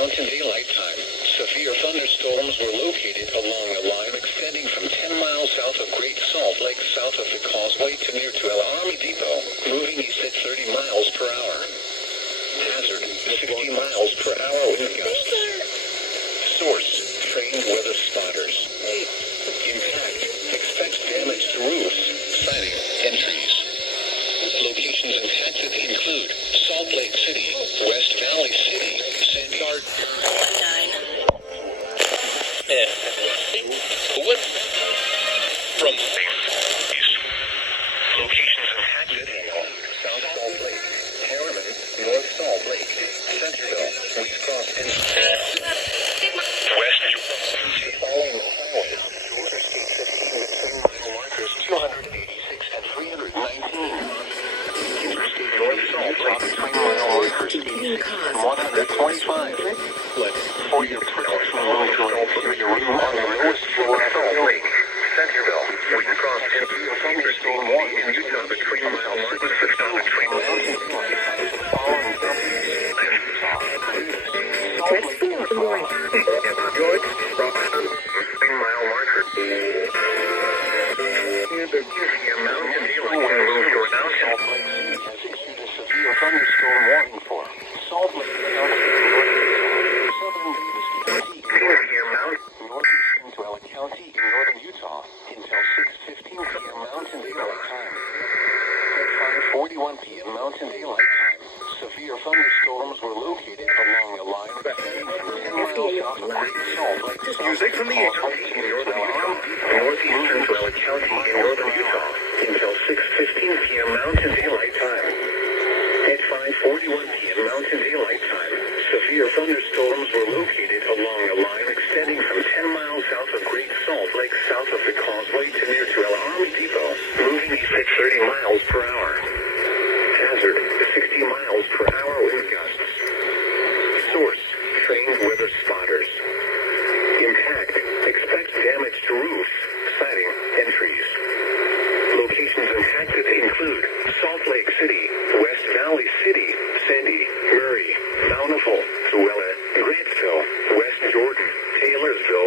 Mountain Daylight Time. Severe thunderstorms were located along a line extending from 10 miles south of Great Salt Lake, south of the Causeway to near to El Army Depot, moving east at 30 miles per hour. Hazard, 60 miles per hour wind gusts. Source, trained weather spotters. Impact, expect damage to roofs, siding, and trees. Locations impacted include Salt Lake City, West Valley City, Sandy. What? From east. Locations impacted: South Salt Lake, Harriman, North Salt Lake, Centerville, Wheat Cross, and West. Following the highway, Georgia State 15 with markers 286 and 319. Interstate North Salt Lake, 20-mile markers 86 and 125. For your protection, for your room on the lowest floor of Salt Lake, Centerville, Wheat Cross, and Thunderstorm 1 in Utah between mile markers between mountains. George, 3-mile marker. Near the Mountain Daylight Time move your mountain. Salt Lake City has issued a severe thunderstorm warning for Salt Lake northeastern Tuella County in northern Utah until 6:15 p.m. Mountain Daylight Time. At 5:41 p.m. Mountain Daylight Time, severe thunderstorms were located along a line extending from 10 miles south of Great Salt Lake. Music from the northeastern Tuella County in northern Utah until 6:15 p.m. Mountain Daylight Time. At 5:41 p.m. Mountain Daylight Time, severe thunderstorms were located along a line extending from 10 miles south of Great Salt Lake, south of the Causeway to near to El Army Depot, moving east at 30 miles per hour. Hazard, 60 miles per hour wind gusts. Source, trained weather spotters. Impact, expect damage to roofs, siding, and trees. Locations impacted include Salt Lake City, West Valley City, Sandy, Murray, Bountiful, Tuella, Grantsville, West Jordan, Taylorsville,